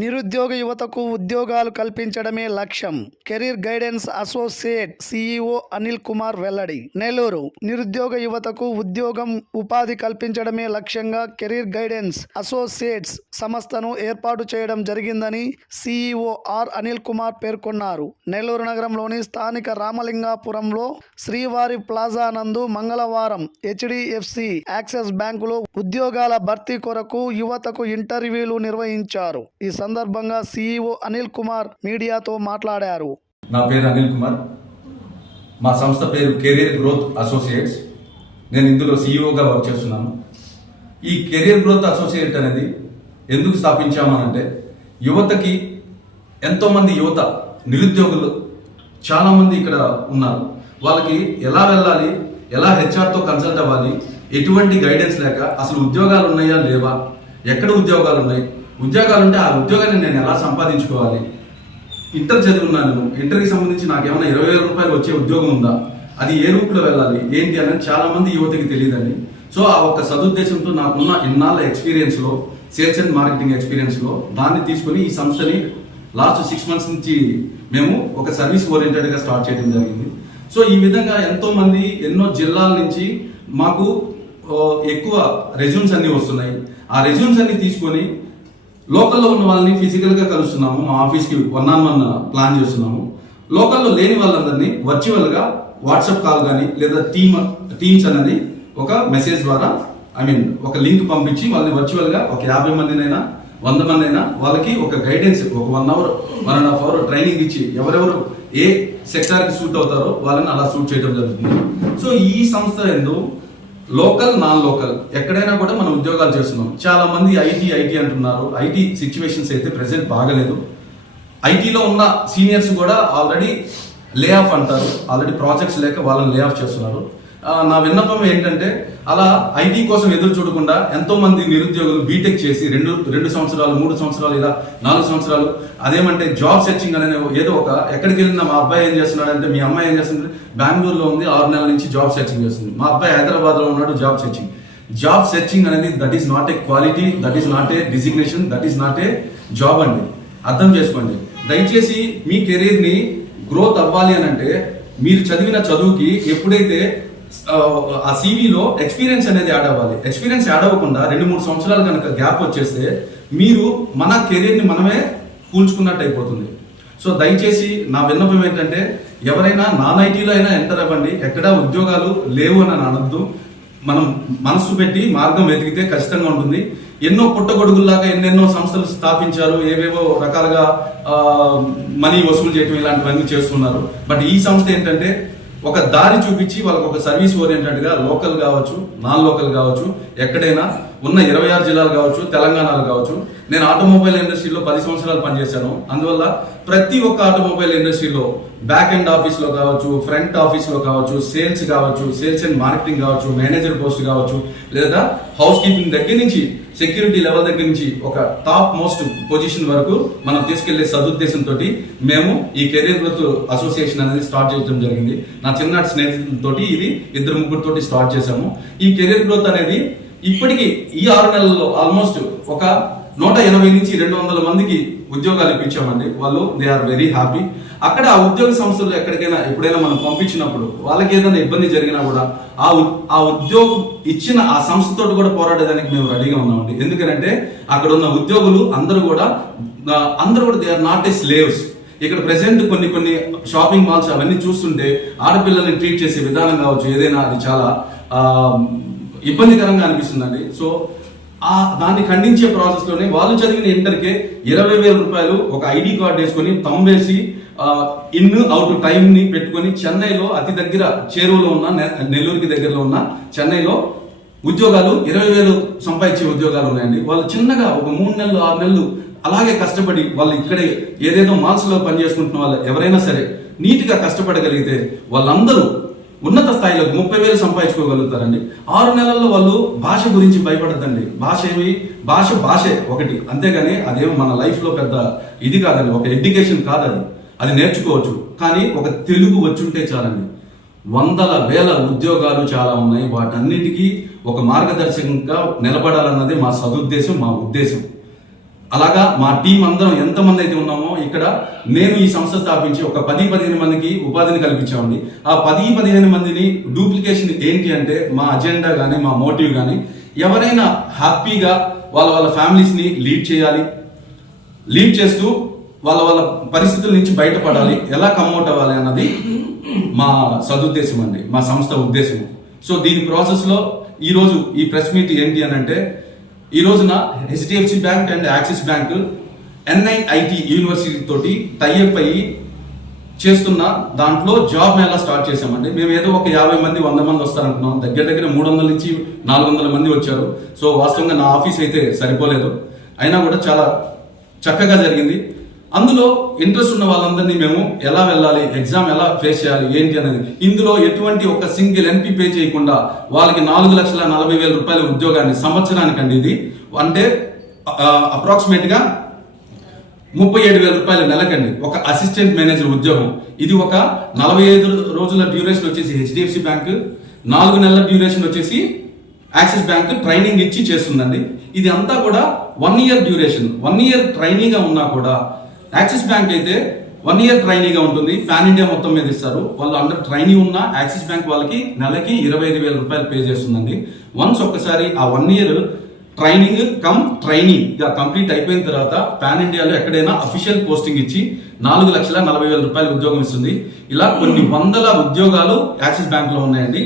నిరుద్యోగ యువతకు ఉద్యోగాలు కల్పించడమే లక్ష్యం. Career guidance associate CEO Anil Kumar వెల్లడి. నెల్లూరు నిరుద్యోగ యువతకు ఉద్యోగం ఉపాధి కల్పించడమే లక్ష్యంగా కెరీర్ గైడెన్స్ అసోసియేట్స్ సంస్థను ఏర్పాటు చేయడం జరిగిందని సిఇఓ ఆర్ అనిల్ కుమార్ పేర్కొన్నారు. నెల్లూరు నగరంలోని స్థానిక రామలింగాపురంలో శ్రీవారి ప్లాజా నందు మంగళవారం హెచ్డిఎఫ్సి యాక్సిస్ బ్యాంకులో ఉద్యోగాల భర్తీ కొరకు యువతకు ఇంటర్వ్యూలు నిర్వహించారు. ఈ సందర్భంగా సిఇఓ అనిల్ కుమార్ మీడియాతో మాట్లాడారు. నా పేరు అనిల్ కుమార్. మా సంస్థ పేరు కెరీర్ గ్రోత్ అసోసియేట్స్. నేను ఇందులో సిఇఓగా వర్క్ చేస్తున్నాను. ఈ కెరీర్ గ్రోత్ అసోసియేట్ అనేది ఎందుకు స్థాపించామనంటే, యువతకి ఎంతోమంది యువత నిరుద్యోగులు చాలామంది ఇక్కడ ఉన్నారు. వాళ్ళకి ఎలా వెళ్ళాలి, ఎలా హెచ్ఆర్తో కన్సల్ట్ అవ్వాలి, ఎటువంటి గైడెన్స్ లేక అసలు ఉద్యోగాలు ఉన్నాయా లేవా, ఎక్కడ ఉద్యోగాలు ఉన్నాయి, ఉద్యోగాలు ఉంటే ఆ ఉద్యోగాన్ని నేను ఎలా సంపాదించుకోవాలి, ఇంటర్ చదువున్నాను, ఇంటర్కి సంబంధించి నాకు ఏమైనా 20,000 రూపాయలు వచ్చే ఉద్యోగం ఉందా, అది ఏ రూట్లో వెళ్ళాలి ఏంటి అనేది చాలా మంది యువతకి తెలియదండి. సో ఆ ఒక్క సదుద్దేశంతో నాకున్న ఇన్నాళ్ళ ఎక్స్పీరియన్స్లో, సేల్స్ అండ్ మార్కెటింగ్ ఎక్స్పీరియన్స్లో దాన్ని తీసుకొని ఈ సంస్థని లాస్ట్ 6 months నుంచి మేము ఒక సర్వీస్ ఓరియంటెడ్గా స్టార్ట్ చేయడం జరిగింది. సో ఈ విధంగా ఎంతోమంది ఎన్నో జిల్లాల నుంచి మాకు ఎక్కువ రెజ్యూమ్స్ అన్నీ వస్తున్నాయి. ఆ రెజ్యూమ్స్ అన్ని తీసుకొని లోకల్లో ఉన్న వాళ్ళని ఫిజికల్గా కలుస్తున్నాము. మా ఆఫీస్కి 1-on-1 ప్లాన్ చేస్తున్నాము. లోకల్లో లేని వాళ్ళందరినీ వర్చువల్గా వాట్సాప్ కాల్ కానీ లేదా టీమ్స్ అనేది ఒక మెసేజ్ ద్వారా ఒక లింక్ పంపించి వాళ్ళని వర్చువల్గా ఒక 50 మందినైనా 100 మంది అయినా వాళ్ళకి ఒక గైడెన్స్, ఒక 1 hour 1.5 hour ట్రైనింగ్ ఇచ్చి ఎవరెవరు ఏ సెక్టార్కి సూట్ అవుతారో వాళ్ళని అలా సూట్ చేయడం జరుగుతుంది. సో ఈ సంస్థ లోకల్, నాన్ లోకల్ ఎక్కడైనా కూడా మనం ఉద్యోగాలు చేస్తున్నాం. చాలా మంది ఐటీ అంటున్నారు. ఐటీ సిచ్యువేషన్స్ అయితే ప్రెసెంట్ బాగలేదు. ఐటీలో ఉన్న సీనియర్స్ కూడా ఆల్రెడీ లే ఆఫ్ అంటారు. ఆల్రెడీ ప్రాజెక్ట్స్ లేక వాళ్ళని లే ఆఫ్ చేస్తున్నారు. నా విన్నపం ఏంటంటే, అలా ఐటీ కోసం ఎదురు చూడకుండా ఎంతో మంది నిరుద్యోగులు బీటెక్ చేసి 2 సంవత్సరాలు 3 సంవత్సరాలు ఇలా 4 సంవత్సరాలు అదేమంటే జాబ్ సెర్చింగ్ అనే ఏదో ఒక ఎక్కడికి వెళ్ళినా మా అబ్బాయి ఏం చేస్తున్నాడు అంటే, మీ అమ్మాయి ఏం చేస్తుంది, బెంగళూరులో ఉంది 6 నెలల నుంచి జాబ్ సెర్చింగ్ చేస్తుంది, మా అబ్బాయి హైదరాబాద్లో ఉన్నాడు జాబ్ సెర్చింగ్ అనేది that is not a quality, that is not a designation, that is not a job అండి. అర్థం చేసుకోండి. దయచేసి మీ కెరీర్ని గ్రోత్ అవ్వాలి అని అంటే, మీరు చదివిన చదువుకి ఎప్పుడైతే ఆ సివిలో ఎక్స్పీరియన్స్ అనేది యాడ్ అవ్వాలి. ఎక్స్పీరియన్స్ యాడ్ అవ్వకుండా 2-3 సంవత్సరాలు కనుక గ్యాప్ వచ్చేస్తే మీరు మన కెరీర్ని మనమే కూల్చుకున్నట్టు అయిపోతుంది. సో దయచేసి నా విన్నపం ఏంటంటే, ఎవరైనా నాన్ ఐటీలో అయినా ఎంటర్ అవ్వండి. ఎక్కడా ఉద్యోగాలు లేవు అని అనొద్దు. మనం మనసు పెట్టి మార్గం వెతికితే ఖచ్చితంగా ఉంటుంది. ఎన్నో పుట్టగొడుగుల్లాగా ఎన్నెన్నో సంస్థలు స్థాపించారు, ఏవేవో రకాలుగా మనీ వసూలు చేయడం ఇలాంటివన్నీ చేస్తున్నారు. బట్ ఈ సంస్థ ఏంటంటే ఒక దారి చూపించి వాళ్ళకి ఒక సర్వీస్ ఓరియంటెడ్గా లోకల్ కావచ్చు, నాన్ లోకల్ కావచ్చు, ఎక్కడైనా ఉన్న 26 జిల్లాలు కావచ్చు, తెలంగాణలో కావచ్చు. నేను ఆటోమొబైల్ ఇండస్ట్రీలో 10 సంవత్సరాలు పనిచేశాను. అందువల్ల ప్రతి ఒక్క ఆటోమొబైల్ ఇండస్ట్రీలో బ్యాక్ ఎండ్ ఆఫీస్లో కావచ్చు, ఫ్రంట్ ఆఫీస్లో కావచ్చు, సేల్స్ కావచ్చు, సేల్స్ అండ్ మార్కెటింగ్ కావచ్చు, మేనేజర్ పోస్ట్ కావచ్చు, లేదా హౌస్ కీపింగ్ దగ్గర నుంచి సెక్యూరిటీ లెవెల్ దగ్గర నుంచి ఒక టాప్ మోస్ట్ పొజిషన్ వరకు మనం తీసుకెళ్లే సదుద్దేశంతో మేము ఈ కెరీర్ గ్రోత్ అసోసియేషన్ అనేది స్టార్ట్ చేయడం జరిగింది. నా చిన్ననాటి స్నేహితులతో ఇది 2-3 స్టార్ట్ చేశాము. ఈ కెరీర్ గ్రోత్ అనేది ఇప్పటికీ ఈ 6 నెలల్లో ఆల్మోస్ట్ ఒక 180 నుంచి 200 మందికి ఉద్యోగాలు ఇప్పించామండి. వాళ్ళు దే ఆర్ వెరీ హ్యాపీ. అక్కడ ఆ ఉద్యోగ సంస్థలు ఎక్కడికైనా ఎప్పుడైనా మనం పంపించినప్పుడు వాళ్ళకి ఏదైనా ఇబ్బంది జరిగినా కూడా ఆ ఉద్యోగం ఇచ్చిన ఆ సంస్థతో కూడా పోరాడేదానికి మేము రెడీగా ఉన్నామండి. ఎందుకంటే అక్కడ ఉన్న ఉద్యోగులు అందరూ కూడా they are not a slaves. ఇక్కడ ప్రెసెంట్ కొన్ని షాపింగ్ మాల్స్ అవన్నీ చూస్తుంటే ఆడపిల్లల్ని ట్రీట్ చేసే విధానం కావచ్చు, ఏదైనా అది చాలా ఇబ్బందికరంగా అనిపిస్తుందండి. సో దాన్ని ఖండించే ప్రాసెస్ లోనే వాళ్ళు చదివిన ఇంటర్కే 20,000 రూపాయలు ఒక ఐడి కార్డు వేసుకొని తమ్మేసి ఇన్ అవుట్ టైం ని పెట్టుకొని చెన్నైలో అతి దగ్గర చేరువలో ఉన్న నెల్లూరుకి దగ్గరలో ఉన్న చెన్నైలో ఉద్యోగాలు 20,000 సంపాదించే ఉద్యోగాలు ఉన్నాయండి. వాళ్ళు చిన్నగా ఒక 3 నెలలు 6 నెలలు అలాగే కష్టపడి వాళ్ళు ఇక్కడే ఏదేదో మాల్స్ లో పనిచేసుకుంటున్న వాళ్ళు ఎవరైనా సరే నీట్ గా కష్టపడగలిగితే వాళ్ళందరూ ఉన్నత స్థాయిలో 30,000 సంపాదించుకోగలుగుతారండి. 6 నెలల్లో వాళ్ళు భాష గురించి భయపడద్దండి. భాషే ఒకటి, అంతేగాని అదేమో మన లైఫ్ లో పెద్ద ఇది కాదండి, ఒక ఎడ్యుకేషన్ కాదు. అది నేర్చుకోవచ్చు, కానీ ఒక తెలుగు వచ్చుంటే చాలండి. 100,000 ఉద్యోగాలు చాలా ఉన్నాయి. వాటన్నిటికీ ఒక మార్గదర్శకంగా నిలబడాలన్నదే మా సదుద్దేశం, మా ఉద్దేశం. అలాగా మా టీం అందరం ఎంతమంది అయితే ఉన్నామో ఇక్కడ నేను ఈ సంస్థ స్థాపించి ఒక 10-15 మందికి ఉపాధిని కల్పించామండి. ఆ 10-15 మందిని డూప్లికేషన్ ఏంటి అంటే మా అజెండా కానీ మా మోటివ్ కానీ ఎవరైనా హ్యాపీగా వాళ్ళ ఫ్యామిలీస్ని లీడ్ చేయాలి, లీడ్ చేస్తూ వాళ్ళ పరిస్థితుల నుంచి బయటపడాలి, ఎలా కమ్అట్ అవ్వాలి అన్నది మా సదుద్దేశం అండి, మా సంస్థ ఉద్దేశం. సో దీని ప్రాసెస్లో ఈరోజు ఈ ప్రెస్ మీట్ ఏంటి అని అంటే, ఈ రోజున HDFC bank and axis bank NIIT university తోటి టైఅప్ అయ్యి చేస్తున్న దాంట్లో జాబ్ మేళా స్టార్ట్ చేసామండి. మేము ఏదో ఒక 50 మంది 100 మంది వస్తారనుకున్నాం, దగ్గర 300 నుంచి 400 మంది వచ్చారు. సో వాస్తవంగా నా ఆఫీస్ అయితే సరిపోలేదు, అయినా కూడా చాలా చక్కగా జరిగింది. అందులో ఇంట్రెస్ట్ ఉన్న వాళ్ళందరినీ మేము ఎలా వెళ్ళాలి, ఎగ్జామ్ ఎలా ఫేస్ చేయాలి ఏంటి అనేది, ఇందులో ఎటువంటి ఒక సింగిల్ NP పే చేయకుండా వాళ్ళకి 4,40,000 రూపాయల ఉద్యోగాన్ని సంవత్సరానికండి. ఇది అంటే అప్రాక్సిమేట్ గా 37,000 రూపాయలు నెలకండి ఒక అసిస్టెంట్ మేనేజర్ ఉద్యోగం. ఇది ఒక 45 రోజుల డ్యూరేషన్ వచ్చేసి హెచ్డిఎఫ్సి బ్యాంక్, 4 నెలల డ్యూరేషన్ వచ్చేసి యాక్సిస్ బ్యాంక్ ట్రైనింగ్ ఇచ్చి చేస్తుందండి. ఇది అంతా కూడా 1 ఇయర్ డ్యూరేషన్, 1 ఇయర్ ట్రైనింగ్ గా ఉన్నా కూడా యాక్సిస్ బ్యాంక్ అయితే 1 ఇయర్ ట్రైనింగ్ గా ఉంటుంది, పాన్ ఇండియా మొత్తం మీద ఇస్తారు. వాళ్ళు అండర్ ట్రైనింగ్ ఉన్న యాక్సిస్ బ్యాంక్ వాళ్ళకి నెలకి 25,000 రూపాయలు పే చేస్తుందండి. వన్స్ ఒక్కసారి ఆ 1 ఇయర్ ట్రైనింగ్ గా కంప్లీట్ అయిపోయిన తర్వాత పాన్ ఇండియాలో ఎక్కడైనా అఫీషియల్ పోస్టింగ్ ఇచ్చి 4,40,000 రూపాయల ఉద్యోగం ఇస్తుంది. ఇలా కొన్ని వందల ఉద్యోగాలు యాక్సిస్ బ్యాంక్ లో ఉన్నాయండి.